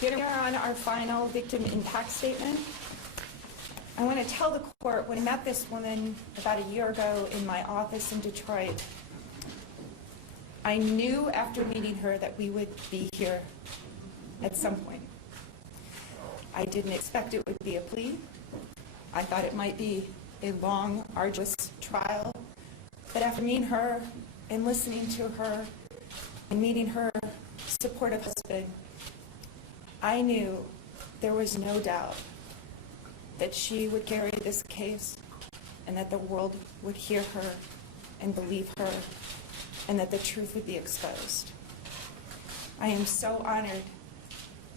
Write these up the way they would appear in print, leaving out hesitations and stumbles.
Getting on our final victim impact statement. I want to tell the court, when I met this woman about a year ago in my office in Detroit, I knew after meeting her that we would be here at some point. I didn't expect it would be a plea. I thought it might be a long, arduous trial. But after meeting her and listening to her and meeting her supportive husband, I knew there was no doubt that she would carry this case and that the world would hear her and believe her and that the truth would be exposed. I am so honored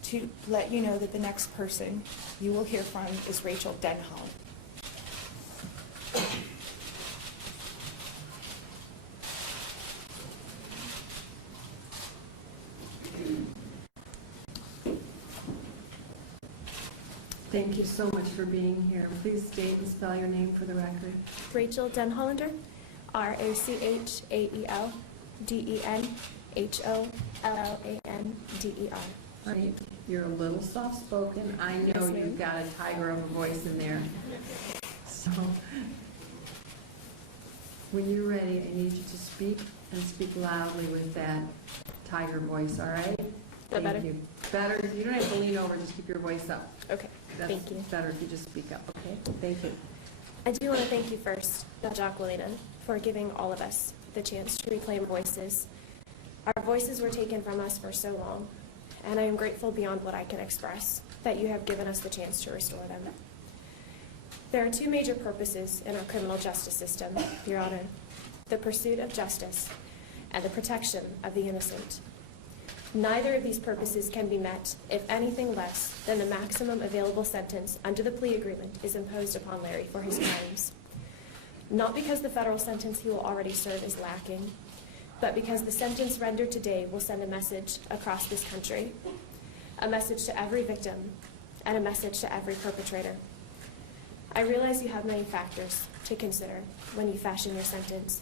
to let you know that the next person you will hear from is Rachael Denhollander. Thank you so much for being here. Please state and spell your name for the record. Rachael Denhollander, RACHAEL-DENHOLLANDER. Right. You're a little soft-spoken. I know you've got a tiger of a voice in there. So, when you're ready, I need you to speak and speak loudly with that tiger voice, all right? That better? You. Better. You don't have to lean over, just keep your voice up. Okay, thank you. That's better if you just speak up, okay? Thank you. I do want to thank you first, Judge Aquilina, for giving all of us the chance to reclaim voices. Our voices were taken from us for so long, and I am grateful beyond what I can express that you have given us the chance to restore them. There are two major purposes in our criminal justice system, Your Honor: the pursuit of justice and the protection of the innocent. Neither of these purposes can be met if anything less than the maximum available sentence under the plea agreement is imposed upon Larry for his crimes. Not because the federal sentence he will already serve is lacking, but because the sentence rendered today will send a message across this country, a message to every victim, and a message to every perpetrator. I realize you have many factors to consider when you fashion your sentence,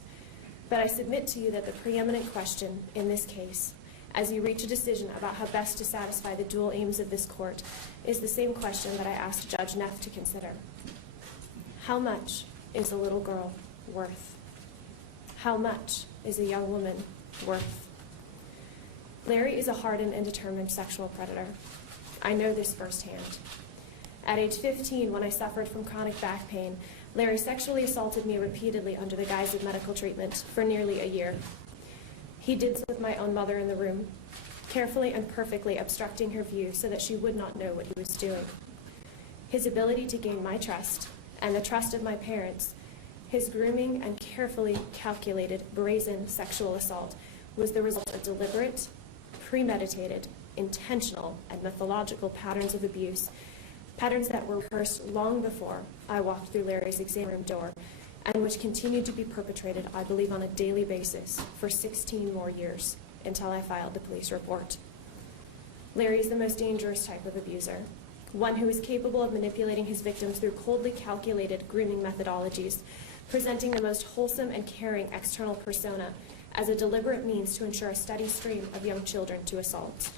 but I submit to you that the preeminent question in this case, as you reach a decision about how best to satisfy the dual aims of this court, is the same question that I asked Judge Neff to consider. How much is a little girl worth? How much is a young woman worth? Larry is a hardened and determined sexual predator. I know this firsthand. At age 15, when I suffered from chronic back pain, Larry sexually assaulted me repeatedly under the guise of medical treatment for nearly a year. He did so with my own mother in the room, carefully and perfectly obstructing her view so that she would not know what he was doing. His ability to gain my trust and the trust of my parents, his grooming and carefully calculated, brazen sexual assault was the result of deliberate, premeditated, intentional, and mythological patterns of abuse, patterns that were rehearsed long before I walked through Larry's exam room door, and which continued to be perpetrated, I believe, on a daily basis for 16 more years until I filed the police report. Larry is the most dangerous type of abuser, one who is capable of manipulating his victims through coldly calculated grooming methodologies, presenting the most wholesome and caring external persona as a deliberate means to ensure a steady stream of young children to assault.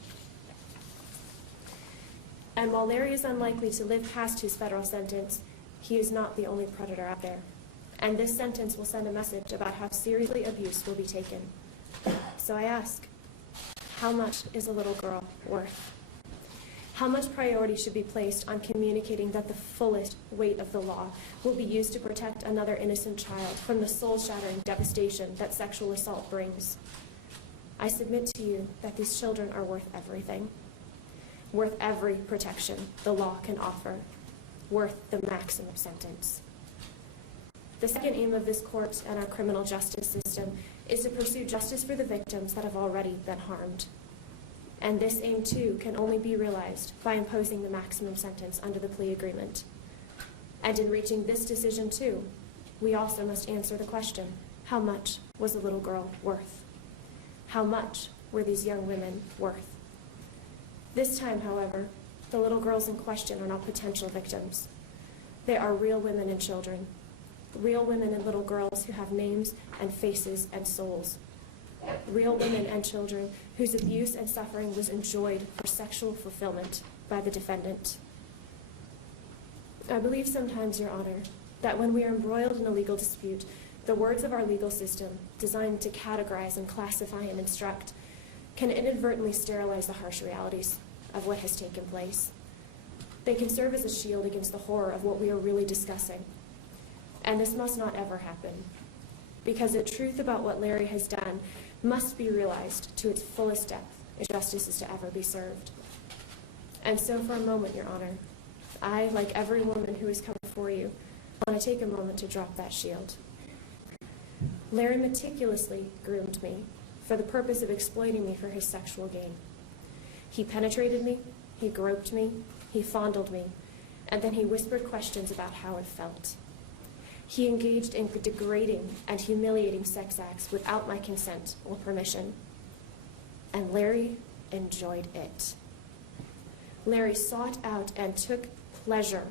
And while Larry is unlikely to live past his federal sentence, he is not the only predator out there. And this sentence will send a message about how seriously abuse will be taken. So I ask, how much is a little girl worth? How much priority should be placed on communicating that the fullest weight of the law will be used to protect another innocent child from the soul-shattering devastation that sexual assault brings? I submit to you that these children are worth everything, worth every protection the law can offer, worth the maximum sentence. The second aim of this court and our criminal justice system is to pursue justice for the victims that have already been harmed. And this aim, too, can only be realized by imposing the maximum sentence under the plea agreement. And in reaching this decision, too, we also must answer the question, how much was a little girl worth? How much were these young women worth? This time, however, the little girls in question are not potential victims. They are real women and children, real women and little girls who have names and faces and souls, real women and children who whose abuse and suffering was enjoyed for sexual fulfillment by the defendant. I believe sometimes, Your Honor, that when we are embroiled in a legal dispute, the words of our legal system, designed to categorize and classify and instruct, can inadvertently sterilize the harsh realities of what has taken place. They can serve as a shield against the horror of what we are really discussing. And this must not ever happen, because the truth about what Larry has done must be realized to its fullest depth if justice is to ever be served. And so for a moment, Your Honor, I, like every woman who has come before you, want to take a moment to drop that shield. Larry meticulously groomed me for the purpose of exploiting me for his sexual gain. He penetrated me, he groped me, he fondled me, and then he whispered questions about how it felt. He engaged in degrading and humiliating sex acts without my consent or permission. And Larry enjoyed it. Larry sought out and took pleasure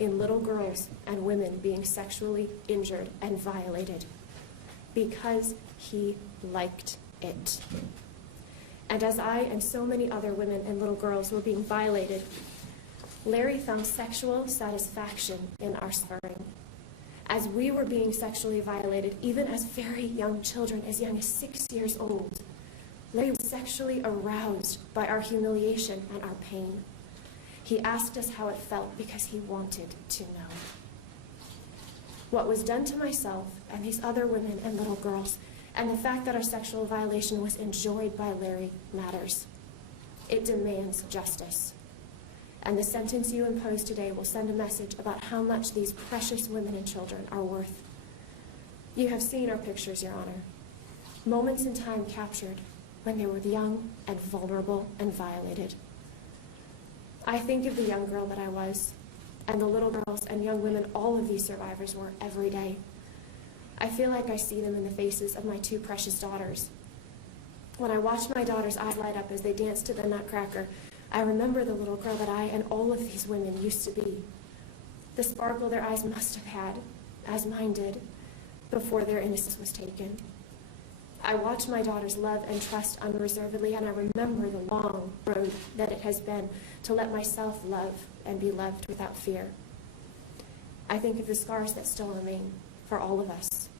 in little girls and women being sexually injured and violated because he liked it. And as I and so many other women and little girls were being violated, Larry found sexual satisfaction in our suffering. As we were being sexually violated, even as very young children, as young as 6 years old, Larry was sexually aroused by our humiliation and our pain. He asked us how it felt because he wanted to know. What was done to myself and these other women and little girls, and the fact that our sexual violation was enjoyed by Larry, matters. It demands justice. And the sentence you impose today will send a message about how much these precious women and children are worth. You have seen our pictures, Your Honor. Moments in time captured when they were young and vulnerable and violated. I think of the young girl that I was, and the little girls and young women all of these survivors were every day. I feel like I see them in the faces of my two precious daughters. When I watch my daughters' eyes light up as they dance to the Nutcracker, I remember the little girl that I and all of these women used to be. The sparkle their eyes must have had, as mine did, before their innocence was taken. I watch my daughters love and trust unreservedly, and I remember the long road that it has been to let myself love and be loved without fear. I think of the scars that still remain for all of us.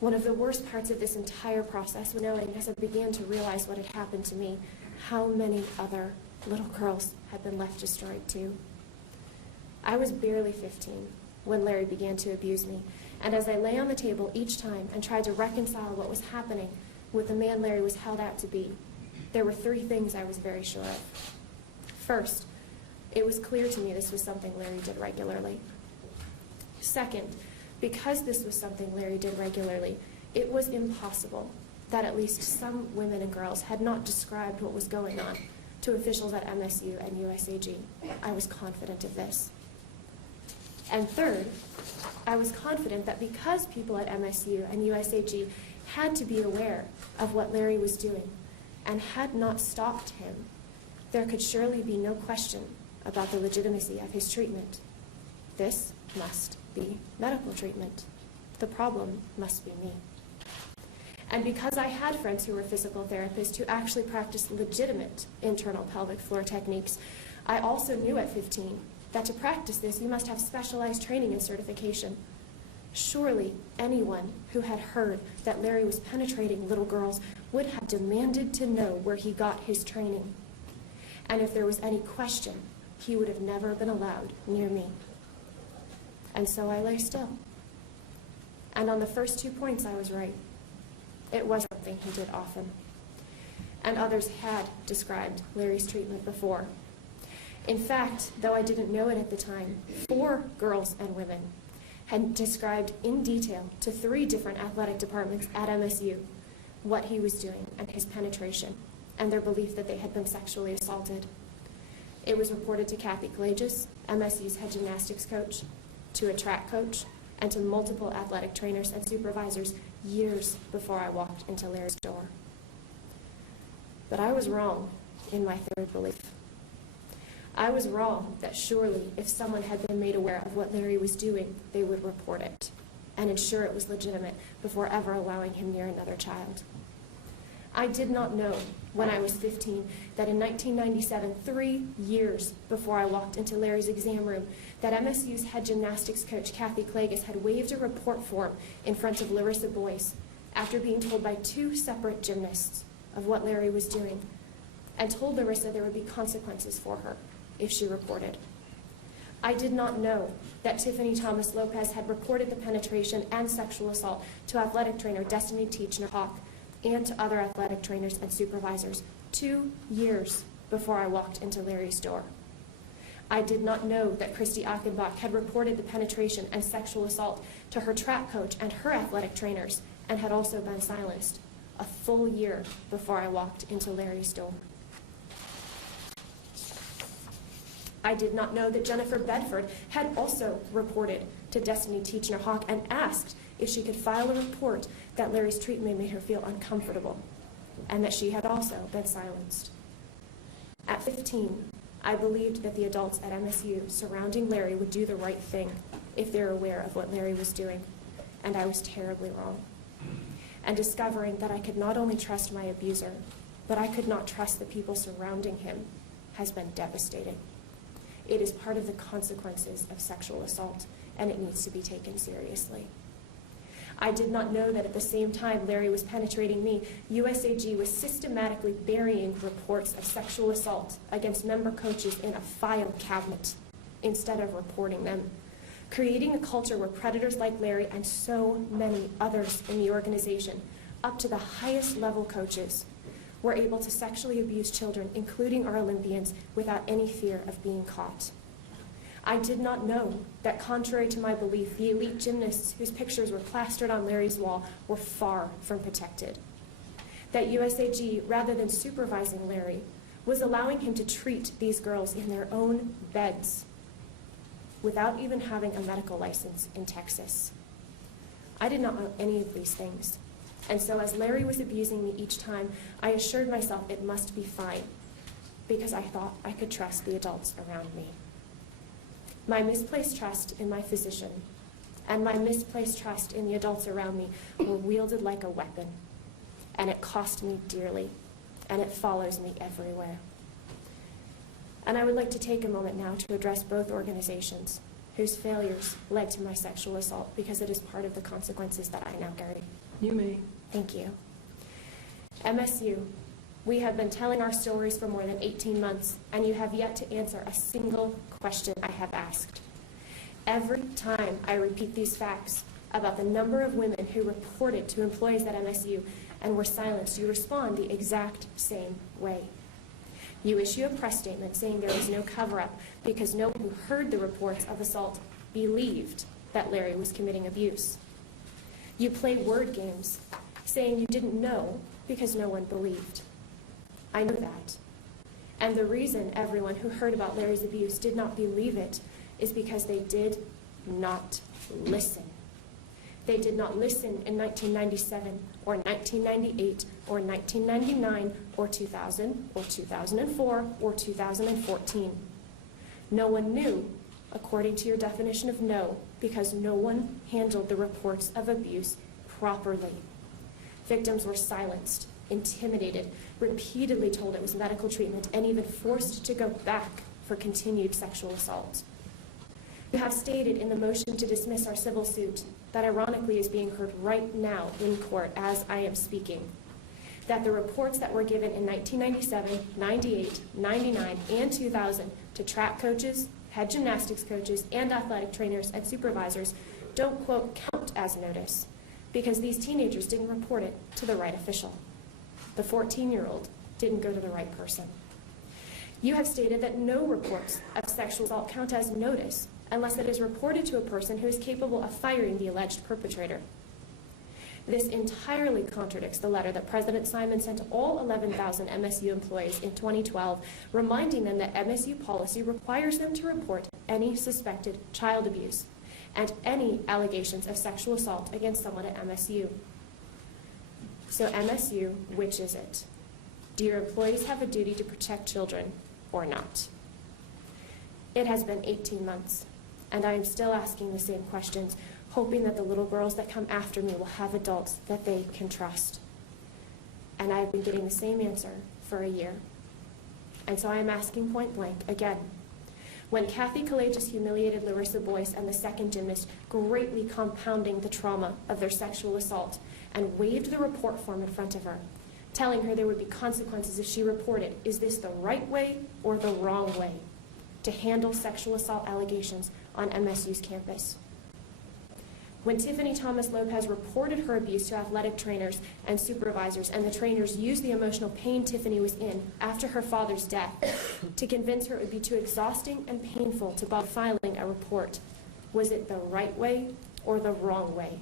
One of the worst parts of this entire process was knowing, as I began to realize what had happened to me, how many other little girls had been left destroyed too. I was barely 15 when Larry began to abuse me, and as I lay on the table each time and tried to reconcile what was happening with the man Larry was held out to be, there were three things I was very sure of. First, it was clear to me this was something Larry did regularly. Second, because this was something Larry did regularly, it was impossible that at least some women and girls had not described what was going on to officials at MSU and USAG. I was confident of this. And third, I was confident that because people at MSU and USAG had to be aware of what Larry was doing and had not stopped him, there could surely be no question about the legitimacy of his treatment. This must be medical treatment. The problem must be me. And because I had friends who were physical therapists who actually practiced legitimate internal pelvic floor techniques, I also knew at 15 that to practice this, you must have specialized training and certification. Surely anyone who had heard that Larry was penetrating little girls would have demanded to know where he got his training. And if there was any question, he would have never been allowed near me. And so I lay still. And on the first 2 points, I was right. It was something he did often. And others had described Larry's treatment before. In fact, though I didn't know it at the time, 4 girls and women had described in detail to 3 different athletic departments at MSU what he was doing and his penetration, and their belief that they had been sexually assaulted. It was reported to Kathy Collages, MSU's head gymnastics coach, to a track coach, and to multiple athletic trainers and supervisors years before I walked into Larry's door. But I was wrong in my third belief. I was wrong that surely if someone had been made aware of what Larry was doing, they would report it and ensure it was legitimate before ever allowing him near another child. I did not know when I was 15 that in 1997, 3 years before I walked into Larry's exam room, that MSU's head gymnastics coach, Kathy Klages, had waived a report form in front of Larissa Boyce after being told by 2 separate gymnasts of what Larry was doing, and told Larissa there would be consequences for her if she reported. I did not know that Tiffany Thomas Lopez had reported the penetration and sexual assault to athletic trainer Destiny Teachner-Hawk and to other athletic trainers and supervisors 2 years before I walked into Larry's door. I did not know that Christy Achenbach had reported the penetration and sexual assault to her track coach and her athletic trainers and had also been silenced a full year before I walked into Larry's door. I did not know that Jennifer Bedford had also reported to Destiny Teachner-Hawk and asked if she could file a report that Larry's treatment made her feel uncomfortable, and that she had also been silenced. At 15, I believed that the adults at MSU surrounding Larry would do the right thing if they're aware of what Larry was doing, and I was terribly wrong. And discovering that I could not only trust my abuser, but I could not trust the people surrounding him has been devastating. It is part of the consequences of sexual assault, and it needs to be taken seriously. I did not know that at the same time Larry was penetrating me, USAG was systematically burying reports of sexual assault against member coaches in a file cabinet instead of reporting them, creating a culture where predators like Larry and so many others in the organization, up to the highest level coaches, were able to sexually abuse children, including our Olympians, without any fear of being caught. I did not know that, contrary to my belief, the elite gymnasts whose pictures were plastered on Larry's wall were far from protected. That USAG, rather than supervising Larry, was allowing him to treat these girls in their own beds without even having a medical license in Texas. I did not know any of these things. And so as Larry was abusing me each time, I assured myself it must be fine, because I thought I could trust the adults around me. My misplaced trust in my physician and my misplaced trust in the adults around me were wielded like a weapon, and it cost me dearly, and it follows me everywhere. And I would like to take a moment now to address both organizations whose failures led to my sexual assault, because it is part of the consequences that I now carry. You may. Thank you. MSU, we have been telling our stories for more than 18 months, and you have yet to answer a single question I have asked. Every time I repeat these facts about the number of women who reported to employees at MSU and were silenced, you respond the exact same way. You issue a press statement saying there was no cover-up because no one who heard the reports of assault believed that Larry was committing abuse. You play word games, saying you didn't know because no one believed. I know that. And the reason everyone who heard about Larry's abuse did not believe it is because they did not listen. They did not listen in 1997 or 1998 or 1999 or 2000 or 2004 or 2014. No one knew, according to your definition of no, because no one handled the reports of abuse properly. Victims were silenced, intimidated, repeatedly told it was medical treatment, and even forced to go back for continued sexual assault. You have stated in the motion to dismiss our civil suit, that ironically is being heard right now in court as I am speaking, that the reports that were given in 1997, 98, 99, and 2000 to track coaches, head gymnastics coaches, and athletic trainers and supervisors don't, quote, count as notice, because these teenagers didn't report it to the right official. The 14-year-old didn't go to the right person. You have stated that no reports of sexual assault count as notice unless it is reported to a person who is capable of firing the alleged perpetrator. This entirely contradicts the letter that President Simon sent to all 11,000 MSU employees in 2012, reminding them that MSU policy requires them to report any suspected child abuse and any allegations of sexual assault against someone at MSU. So MSU, which is it? Do your employees have a duty to protect children or not? It has been 18 months, and I am still asking the same questions, hoping that the little girls that come after me will have adults that they can trust. and I've been getting the same answer for a year. And so I'm asking point blank again. When Kathy Kalages humiliated Larissa Boyce and the second gymnast, greatly compounding the trauma of their sexual assault, and waved the report form in front of her, telling her there would be consequences if she reported, is this the right way or the wrong way to handle sexual assault allegations on MSU's campus? When Tiffany Thomas Lopez reported her abuse to athletic trainers and supervisors, and the trainers used the emotional pain Tiffany was in after her father's death to convince her it would be too exhausting and painful to bother filing a report, was it the right way or the wrong way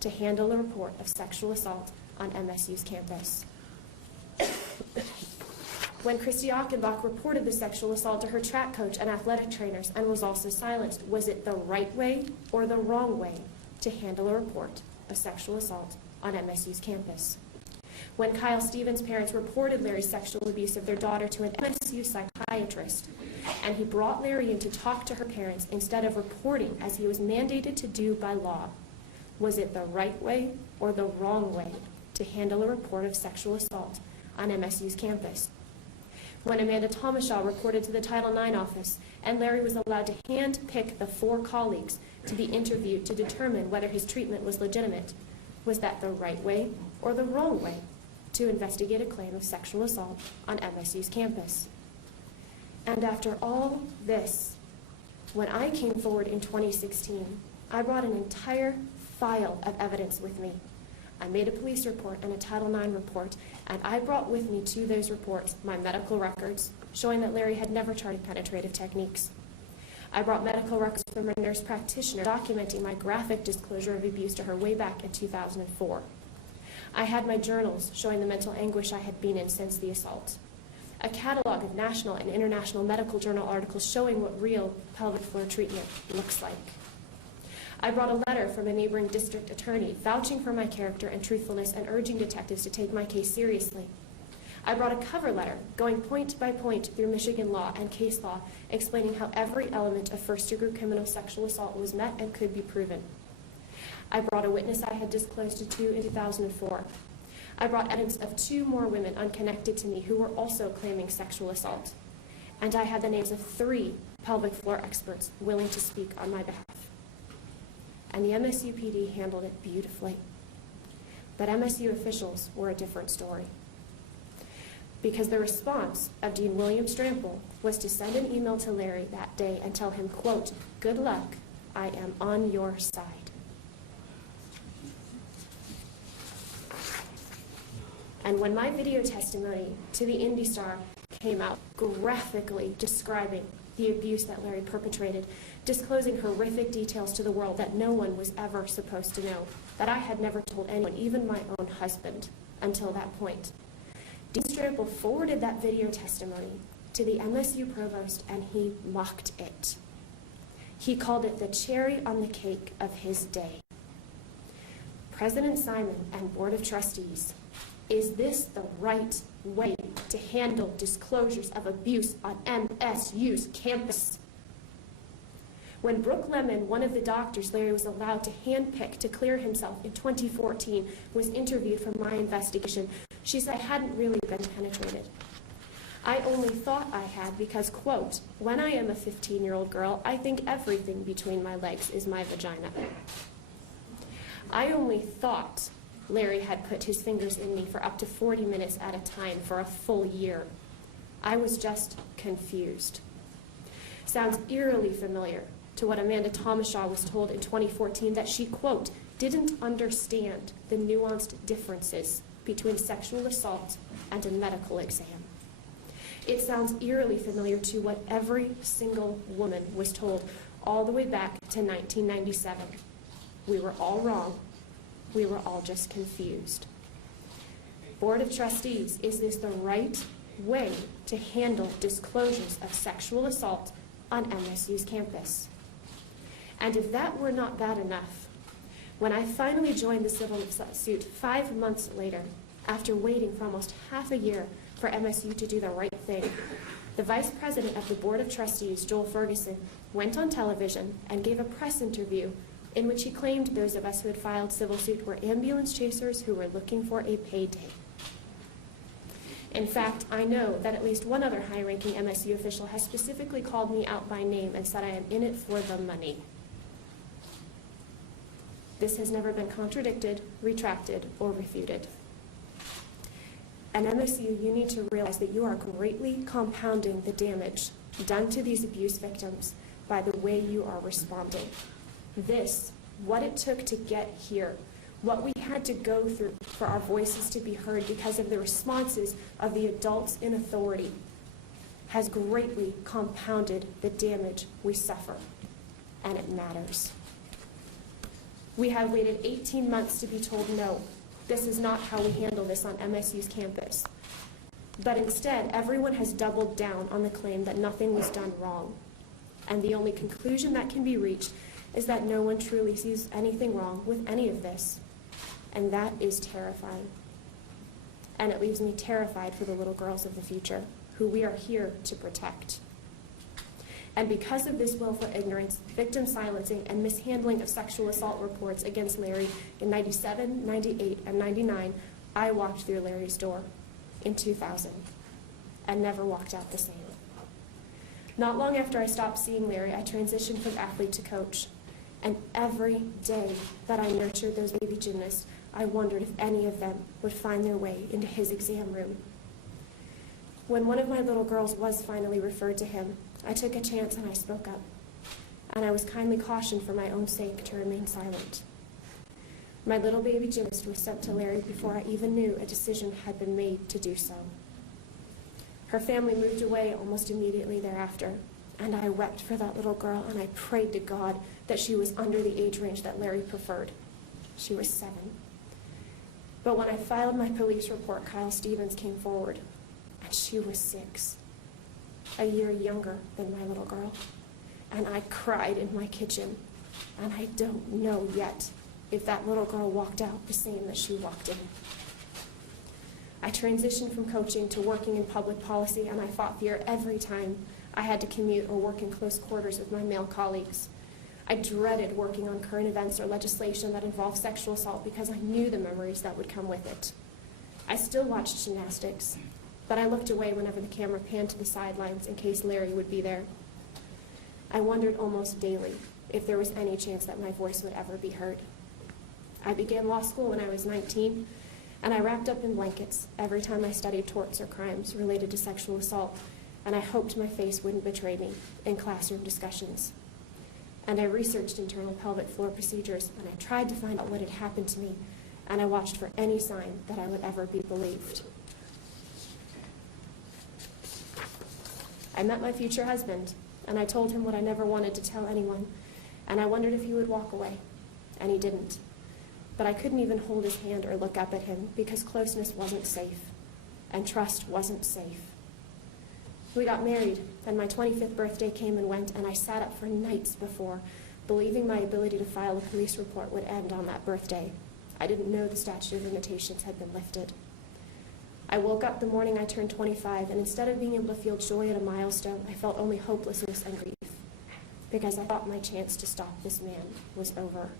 to handle a report of sexual assault on MSU's campus? When Christy Achenbach reported the sexual assault to her track coach and athletic trainers and was also silenced, was it the right way or the wrong way to handle a report of sexual assault on MSU's campus? When Kyle Stevens' parents reported Larry's sexual abuse of their daughter to an MSU psychiatrist, and he brought Larry in to talk to her parents instead of reporting as he was mandated to do by law, was it the right way or the wrong way to handle a report of sexual assault on MSU's campus? When Amanda Thomashaw reported to the Title IX office, and Larry was allowed to hand-pick the 4 colleagues to be interviewed to determine whether his treatment was legitimate, was that the right way or the wrong way to investigate a claim of sexual assault on MSU's campus? And after all this, when I came forward in 2016, I brought an entire file of evidence with me. I made a police report and a Title IX report, and I brought with me to those reports my medical records showing that Larry had never tried penetrative techniques. I brought medical records from a nurse practitioner documenting my graphic disclosure of abuse to her way back in 2004. I had my journals showing the mental anguish I had been in since the assault. A catalog of national and international medical journal articles showing what real pelvic floor treatment looks like. I brought a letter from a neighboring district attorney vouching for my character and truthfulness and urging detectives to take my case seriously. I brought a cover letter going point by point through Michigan law and case law, explaining how every element of first-degree criminal sexual assault was met and could be proven. I brought a witness I had disclosed to in 2004. I brought evidence of 2 more women unconnected to me who were also claiming sexual assault. And I had the names of 3 pelvic floor experts willing to speak on my behalf. And the MSU PD handled it beautifully. But MSU officials were a different story. Because the response of Dean William Strample was to send an email to Larry that day and tell him, quote, "Good luck, I am on your side." And when my video testimony to the Indy Star came out, graphically describing the abuse that Larry perpetrated, disclosing horrific details to the world that no one was ever supposed to know, that I had never told anyone, even my own husband, until that point, Dean Strample forwarded that video testimony to the MSU provost, and he mocked it. He called it the cherry on the cake of his day. President Simon and Board of Trustees, is this the right way to handle disclosures of abuse on MSU's campus? When Brooke Lemon, one of the doctors Larry was allowed to handpick to clear himself in 2014, was interviewed for my investigation, she said I hadn't really been penetrated. I only thought I had because, quote, "When I am a 15-year-old girl, I think everything between my legs is my vagina." I only thought Larry had put his fingers in me for up to 40 minutes at a time for a full year. I was just confused. Sounds eerily familiar to what Amanda Thomashaw was told in 2014, that she, quote, "didn't understand the nuanced differences between sexual assault and a medical exam." It sounds eerily familiar to what every single woman was told all the way back to 1997. We were all wrong. We were all just confused. Board of Trustees, is this the right way to handle disclosures of sexual assault on MSU's campus? And if that were not bad enough, when I finally joined the civil suit 5 months later, after waiting for almost half a year for MSU to do the right thing, the vice president of the Board of Trustees, Joel Ferguson, went on television and gave a press interview in which he claimed those of us who had filed civil suit were ambulance chasers who were looking for a payday. In fact, I know that at least one other high-ranking MSU official has specifically called me out by name and said I am in it for the money. This has never been contradicted, retracted, or refuted. At MSU, you need to realize that you are greatly compounding the damage done to these abuse victims by the way you are responding. This, what it took to get here, what we had to go through for our voices to be heard because of the responses of the adults in authority, has greatly compounded the damage we suffer, and it matters. We have waited 18 months to be told no, this is not how we handle this on MSU's campus. But instead, everyone has doubled down on the claim that nothing was done wrong. And the only conclusion that can be reached is that no one truly sees anything wrong with any of this. And that is terrifying. And it leaves me terrified for the little girls of the future, who we are here to protect. And because of this willful ignorance, victim silencing, and mishandling of sexual assault reports against Larry in 97, 98, and 99, I walked through Larry's door in 2000 and never walked out the same. Not long after I stopped seeing Larry, I transitioned from athlete to coach. And every day that I nurtured those baby gymnasts, I wondered if any of them would find their way into his exam room. When one of my little girls was finally referred to him, I took a chance and I spoke up. And I was kindly cautioned for my own sake to remain silent. My little baby gymnast was sent to Larry before I even knew a decision had been made to do so. Her family moved away almost immediately thereafter, and I wept for that little girl, and I prayed to God that she was under the age range that Larry preferred. She was 7. But when I filed my police report, Kyle Stevens came forward, and she was 6, a year younger than my little girl. And I cried in my kitchen, and I don't know yet if that little girl walked out the same that she walked in. I transitioned from coaching to working in public policy, and I fought fear every time I had to commute or work in close quarters with my male colleagues. I dreaded working on current events or legislation that involved sexual assault because I knew the memories that would come with it. I still watched gymnastics, but I looked away whenever the camera panned to the sidelines in case Larry would be there. I wondered almost daily if there was any chance that my voice would ever be heard. I began law school when I was 19, and I wrapped up in blankets every time I studied torts or crimes related to sexual assault, and I hoped my face wouldn't betray me in classroom discussions. And I researched internal pelvic floor procedures, and I tried to find out what had happened to me, and I watched for any sign that I would ever be believed. I met my future husband, and I told him what I never wanted to tell anyone, and I wondered if he would walk away, and he didn't. But I couldn't even hold his hand or look up at him because closeness wasn't safe, and trust wasn't safe. We got married, and my 25th birthday came and went, and I sat up for nights before, believing my ability to file a police report would end on that birthday. I didn't know the statute of limitations had been lifted. I woke up the morning I turned 25, and instead of being able to feel joy at a milestone, I felt only hopelessness and grief, because I thought my chance to stop this man was over.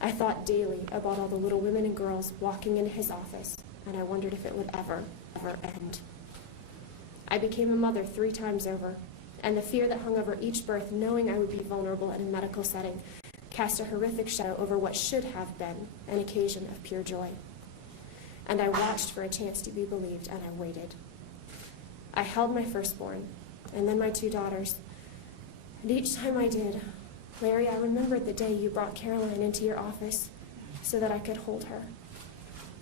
I thought daily about all the little women and girls walking into his office, and I wondered if it would ever end. I became a mother 3 times over, and the fear that hung over each birth, knowing I would be vulnerable in a medical setting, cast a horrific shadow over what should have been an occasion of pure joy. And I watched for a chance to be believed, and I waited. I held my firstborn, and then my 2 daughters, and each time I did, Larry, I remembered the day you brought Caroline into your office so that I could hold her.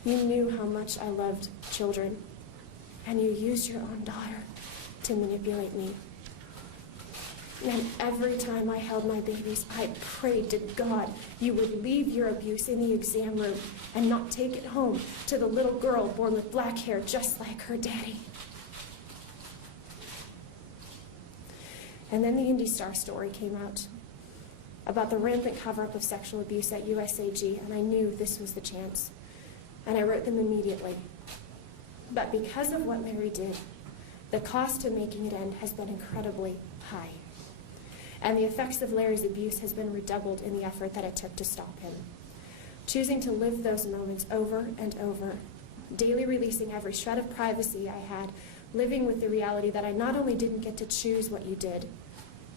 You knew how much I loved children, and you used your own daughter to manipulate me. And every time I held my babies, I prayed to God you would leave your abuse in the exam room and not take it home to the little girl born with black hair just like her daddy. And then the Indy Star story came out about the rampant cover-up of sexual abuse at USAG, and I knew this was the chance. And I wrote them immediately. But because of what Larry did, the cost of making it end has been incredibly high. And the effects of Larry's abuse has been redoubled in the effort that it took to stop him. Choosing to live those moments over and over daily releasing every shred of privacy I had, living with the reality that I not only didn't get to choose what you did,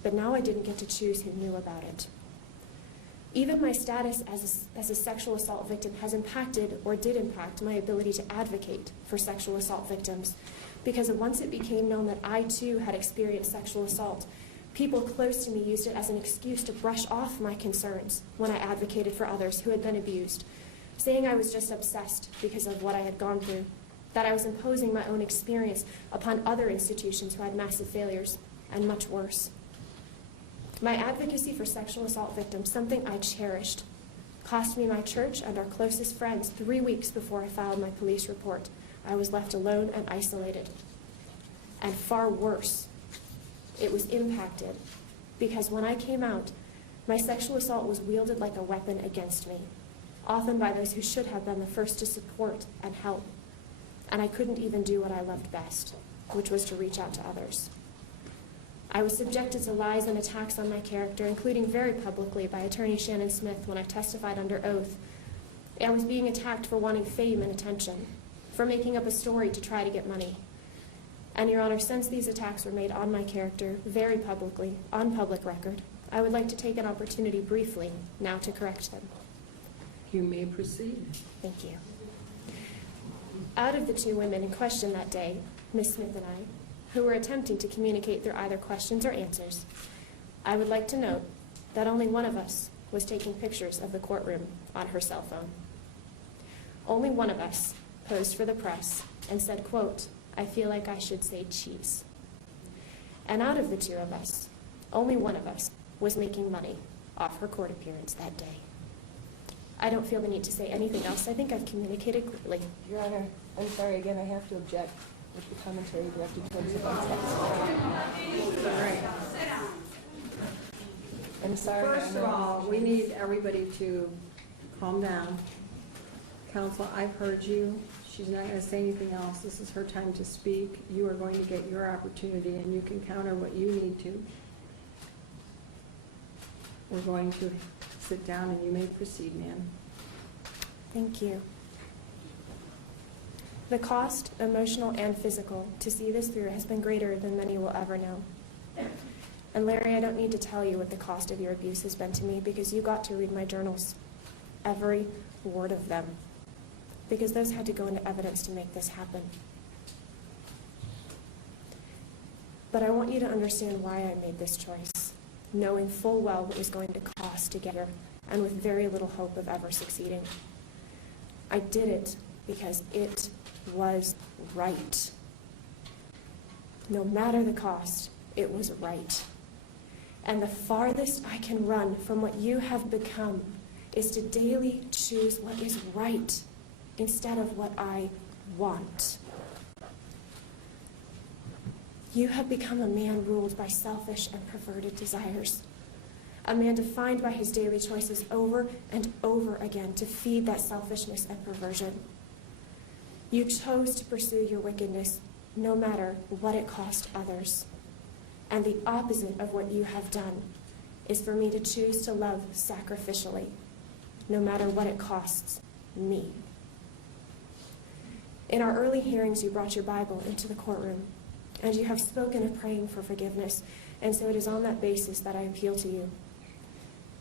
but now I didn't get to choose who knew about it. Even my status as a sexual assault victim has impacted, or did impact, my ability to advocate for sexual assault victims, because once it became known that I too had experienced sexual assault, people close to me used it as an excuse to brush off my concerns when I advocated for others who had been abused, saying I was just obsessed because of what I had gone through, that I was imposing my own experience upon other institutions who had massive failures, and much worse. My advocacy for sexual assault victims, something I cherished, cost me my church and our closest friends 3 weeks before I filed my police report. I was left alone and isolated. And far worse, it was impacted because when I came out, my sexual assault was wielded like a weapon against me, often by those who should have been the first to support and help. And I couldn't even do what I loved best, which was to reach out to others. I was subjected to lies and attacks on my character, including very publicly by attorney Shannon Smith when I testified under oath. I was being attacked for wanting fame and attention, for making up a story to try to get money. And Your Honor, since these attacks were made on my character very publicly, on public record, I would like to take an opportunity briefly now to correct them. You may proceed. Thank you. Out of the 2 women in question that day, Ms. Smith and I, who were attempting to communicate through either questions or answers, I would like to note that only one of us was taking pictures of the courtroom on her cell phone. Only one of us posed for the press and said, quote, "I feel like I should say cheese." And out of the 2 of us, only one of us was making money off her court appearance that day. I don't feel the need to say anything else. I think I've communicated clearly. Your Honor, I'm sorry, again, I have to object with the commentary directed towards the defense. All right. I'm sorry. First of all, we need everybody to calm down. Counsel, I've heard you. She's not going to say anything else. This is her time to speak. You are going to get your opportunity, and you can counter what you need to. We're going to sit down, and you may proceed, ma'am. Thank you. The cost, emotional and physical, to see this through has been greater than many will ever know. And Larry, I don't need to tell you what the cost of your abuse has been to me because you got to read my journals, every word of them, because those had to go into evidence to make this happen. But I want you to understand why I made this choice, knowing full well what it was going to cost to get here, and with very little hope of ever succeeding. I did it because it was right. No matter the cost, it was right. And the farthest I can run from what you have become is to daily choose what is right instead of what I want. You have become a man ruled by selfish and perverted desires, a man defined by his daily choices over and over again to feed that selfishness and perversion. You chose to pursue your wickedness no matter what it cost others. And the opposite of what you have done is for me to choose to love sacrificially, no matter what it costs me. In our early hearings, you brought your Bible into the courtroom, and you have spoken of praying for forgiveness, and so it is on that basis that I appeal to you.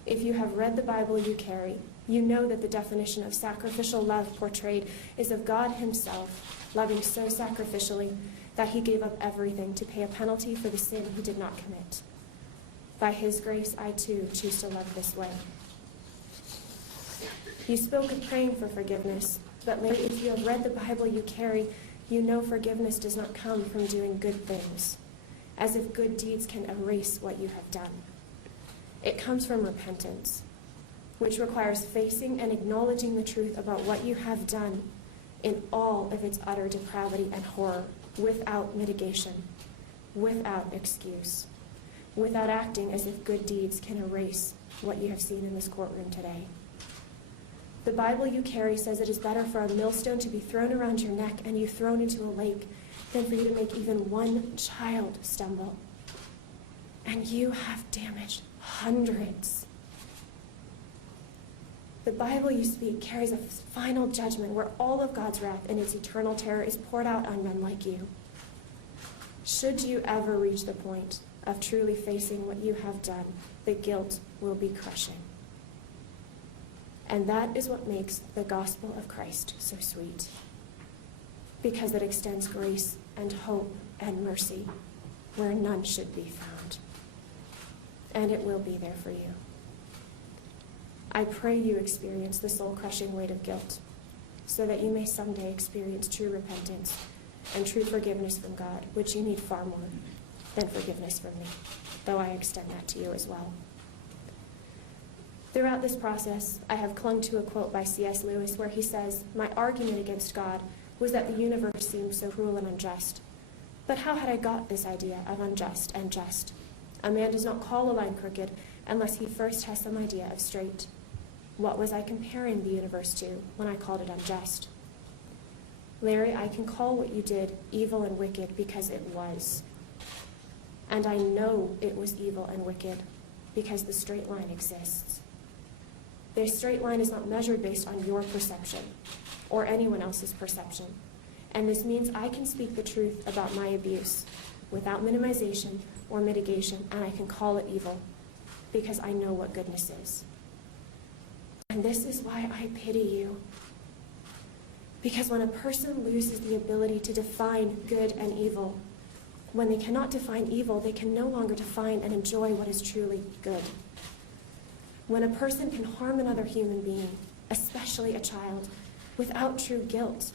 If you have read the Bible you carry, you know that the definition of sacrificial love portrayed is of God himself, loving so sacrificially that he gave up everything to pay a penalty for the sin he did not commit. By his grace, I too choose to love this way. You spoke of praying for forgiveness, but Larry, if you have read the Bible you carry, you know forgiveness does not come from doing good things, as if good deeds can erase what you have done. It comes from repentance, which requires facing and acknowledging the truth about what you have done in all of its utter depravity and horror, without mitigation, without excuse, without acting as if good deeds can erase what you have seen in this courtroom today. The Bible you carry says it is better for a millstone to be thrown around your neck and you thrown into a lake than for you to make even one child stumble. And you have damaged hundreds. The Bible you speak carries a final judgment where all of God's wrath and its eternal terror is poured out on men like you. Should you ever reach the point of truly facing what you have done, the guilt will be crushing. And that is what makes the gospel of Christ so sweet, because it extends grace and hope and mercy where none should be found. And it will be there for you. I pray you experience the soul-crushing weight of guilt so that you may someday experience true repentance and true forgiveness from God, which you need far more than forgiveness from me, though I extend that to you as well. Throughout this process, I have clung to a quote by C.S. Lewis where he says, "My argument against God was that the universe seemed so cruel and unjust. But how had I got this idea of unjust and just? A man does not call a line crooked unless he first has some idea of straight. What was I comparing the universe to when I called it unjust? Larry, I can call what you did evil and wicked because it was. And I know it was evil and wicked because the straight line exists. The straight line is not measured based on your perception or anyone else's perception. And this means I can speak the truth about my abuse without minimization or mitigation, and I can call it evil because I know what goodness is. And this is why I pity you. Because when a person loses the ability to define good and evil, when they cannot define evil, they can no longer define and enjoy what is truly good. When a person can harm another human being, especially a child, without true guilt,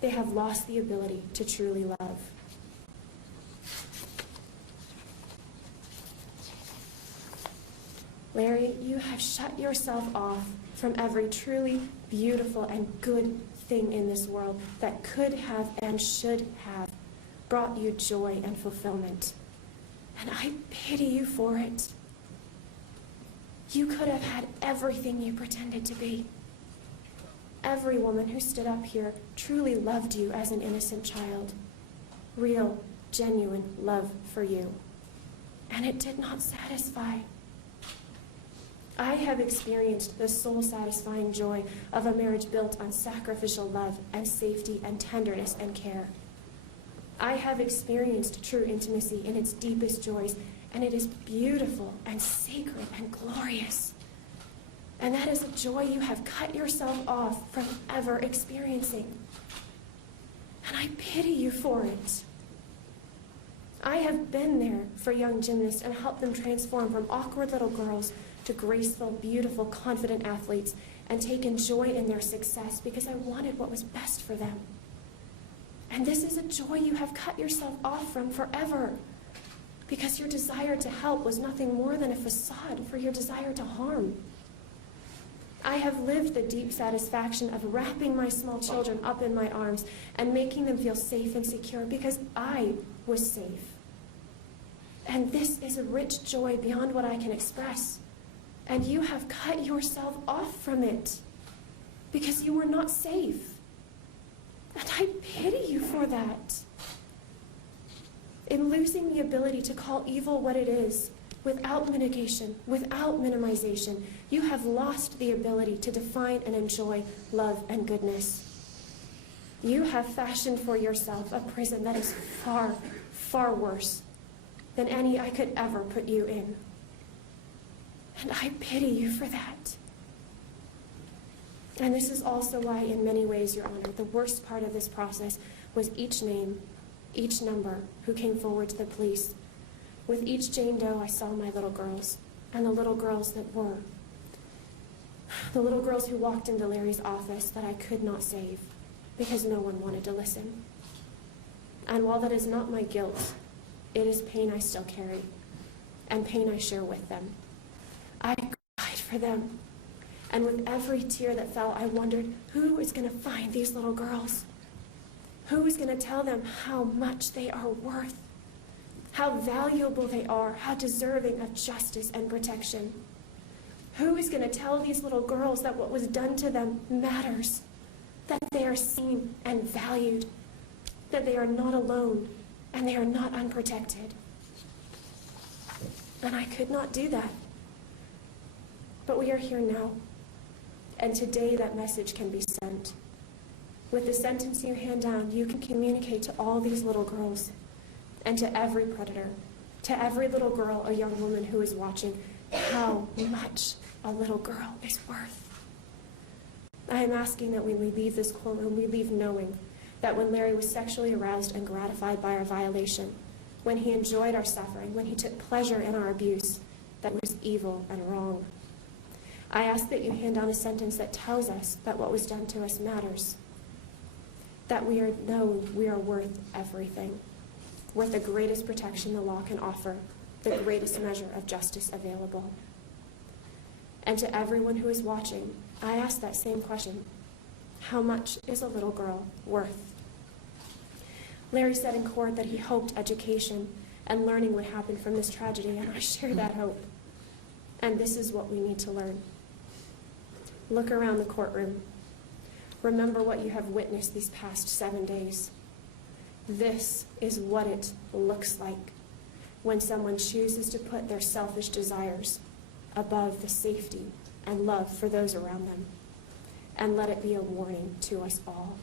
they have lost the ability to truly love. Larry, you have shut yourself off from every truly beautiful and good thing in this world that could have and should have brought you joy and fulfillment. And I pity you for it. You could have had everything you pretended to be. Every woman who stood up here truly loved you as an innocent child. Real, genuine love for you. And it did not satisfy. I have experienced the soul-satisfying joy of a marriage built on sacrificial love and safety and tenderness and care. I have experienced true intimacy in its deepest joys, and it is beautiful and sacred and glorious. And that is a joy you have cut yourself off from ever experiencing. And I pity you for it. I have been there for young gymnasts and helped them transform from awkward little girls to graceful, beautiful, confident athletes, and taken joy in their success because I wanted what was best for them. And this is a joy you have cut yourself off from forever because your desire to help was nothing more than a facade for your desire to harm. I have lived the deep satisfaction of wrapping my small children up in my arms and making them feel safe and secure because I was safe. And this is a rich joy beyond what I can express. And you have cut yourself off from it because you were not safe. And I pity you for that. In losing the ability to call evil what it is, without mitigation, without minimization, you have lost the ability to define and enjoy love and goodness. You have fashioned for yourself a prison that is far, far worse than any I could ever put you in. And I pity you for that. And this is also why, in many ways, Your Honor, the worst part of this process was each name, each number who came forward to the police. With each Jane Doe, I saw my little girls, and the little girls that were. The little girls who walked into Larry's office that I could not save because no one wanted to listen. And while that is not my guilt, it is pain I still carry, and pain I share with them. I cried for them, and with every tear that fell, I wondered, who is going to find these little girls? Who is going to tell them how much they are worth, how valuable they are, how deserving of justice and protection? Who is going to tell these little girls that what was done to them matters, that they are seen and valued, that they are not alone, and they are not unprotected? And I could not do that. But we are here now. And today that message can be sent. With the sentence you hand down, you can communicate to all these little girls and to every predator, to every little girl or young woman who is watching, how much a little girl is worth. I am asking that when we leave this courtroom, we leave knowing that when Larry was sexually aroused and gratified by our violation, when he enjoyed our suffering, when he took pleasure in our abuse, that was evil and wrong. I ask that you hand down a sentence that tells us that what was done to us matters, that we are known we are worth everything, worth the greatest protection the law can offer, the greatest measure of justice available. And to everyone who is watching, I ask that same question. How much is a little girl worth? Larry said in court that he hoped education and learning would happen from this tragedy, and I share that hope. And this is what we need to learn. Look around the courtroom. Remember what you have witnessed these past 7 days. This is what it looks like when someone chooses to put their selfish desires above the safety and love for those around them. And let it be a warning to us all.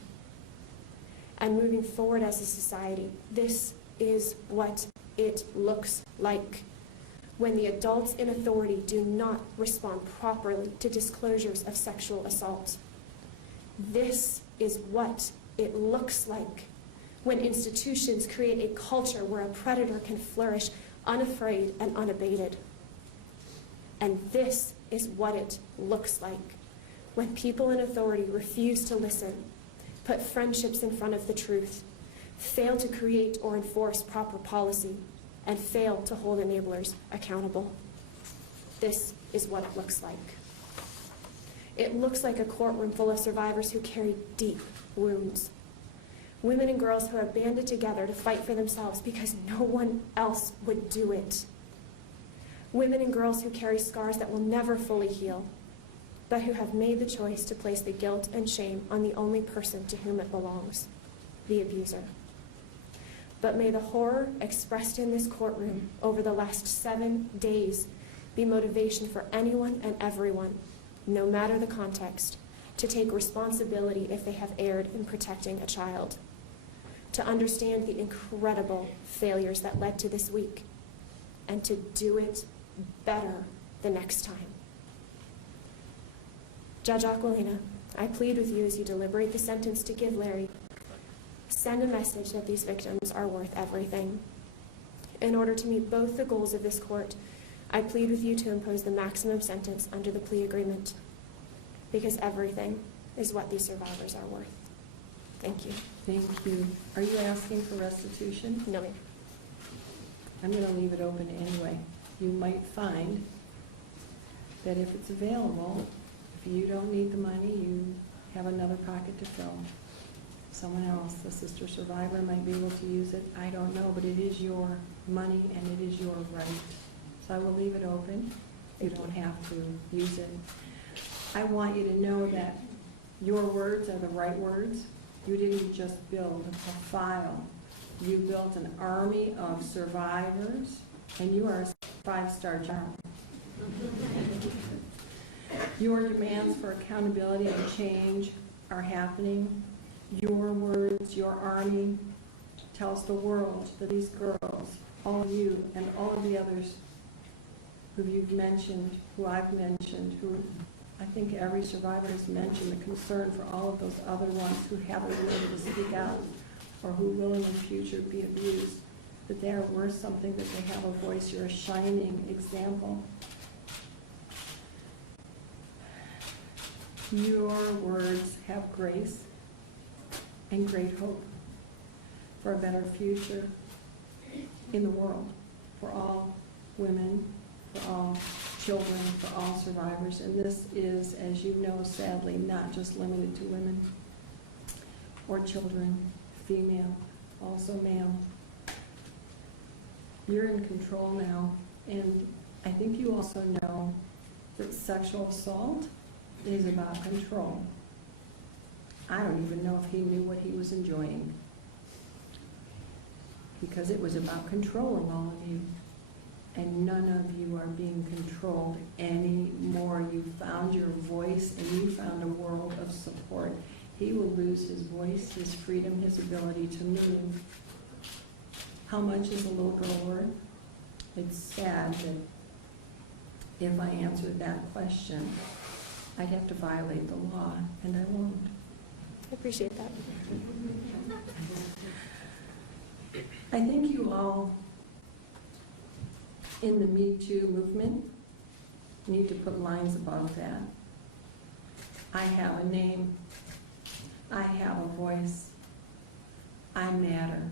And moving forward as a society, this is what it looks like when the adults in authority do not respond properly to disclosures of sexual assault. This is what it looks like when institutions create a culture where a predator can flourish unafraid and unabated. And this is what it looks like when people in authority refuse to listen, put friendships in front of the truth, fail to create or enforce proper policy, and fail to hold enablers accountable. This is what it looks like. It looks like a courtroom full of survivors who carry deep wounds. Women and girls who have banded together to fight for themselves because no one else would do it. Women and girls who carry scars that will never fully heal, but who have made the choice to place the guilt and shame on the only person to whom it belongs, the abuser. But may the horror expressed in this courtroom over the last 7 days be motivation for anyone and everyone, no matter the context, to take responsibility if they have erred in protecting a child, to understand the incredible failures that led to this week, and to do it better the next time. Judge Aquilina, I plead with you as you deliberate the sentence to give Larry, send a message that these victims are worth everything. In order to meet both the goals of this court, I plead with you to impose the maximum sentence under the plea agreement, because everything is what these survivors are worth. Thank you. Thank you. Are you asking for restitution? No, ma'am. I'm going to leave it open anyway. You might find that if it's available, if you don't need the money, you have another pocket to fill. Someone else, a sister survivor, might be able to use it. I don't know, but it is your money and it is your right. So I will leave it open. You don't have to use it. I want you to know that your words are the right words. You didn't just build a file. You built an army of survivors, and you are a 5-star general. Your demands for accountability and change are happening. Your words, your army, tells the world that these girls, all of you, and all of the others who you've mentioned, who I've mentioned, who I think every survivor has mentioned, the concern for all of those other ones who haven't been able to speak out or who will in the future be abused, that they are worth something, that they have a voice. You're a shining example. Your words have grace and great hope for a better future in the world, for all women, for all children, for all survivors. And this is, as you know, sadly, not just limited to women or children, female, also male. You're in control now, and I think you also know that sexual assault is about control. I don't even know if he knew what he was enjoying, because it was about controlling all of you. and none of you are being controlled anymore. You found your voice, and you found a world of support. He will lose his voice, his freedom, his ability to move. How much is a little girl worth? It's sad that if I answered that question, I'd have to violate the law, and I won't. I appreciate that. I think you all in the Me Too movement need to put lines above that. I have a name. I have a voice. I matter.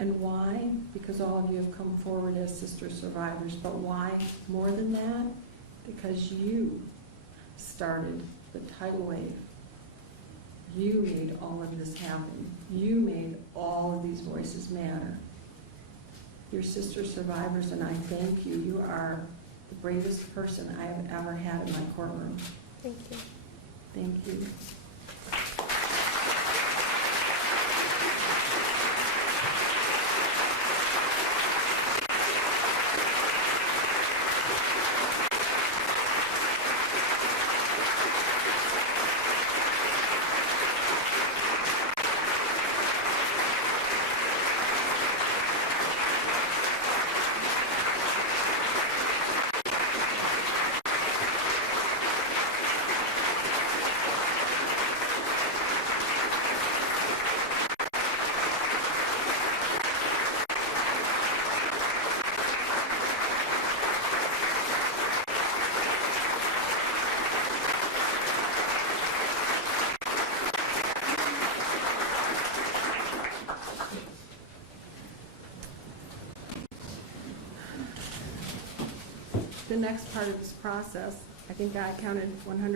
And why? Because all of you have come forward as sister survivors. But why more than that? Because you started the tidal wave. You made all of this happen. You made all of these voices matter. You're sister survivors, and I thank you. You are the bravest person I have ever had in my courtroom. Thank you. Thank you. The next part of this process, I think I counted 100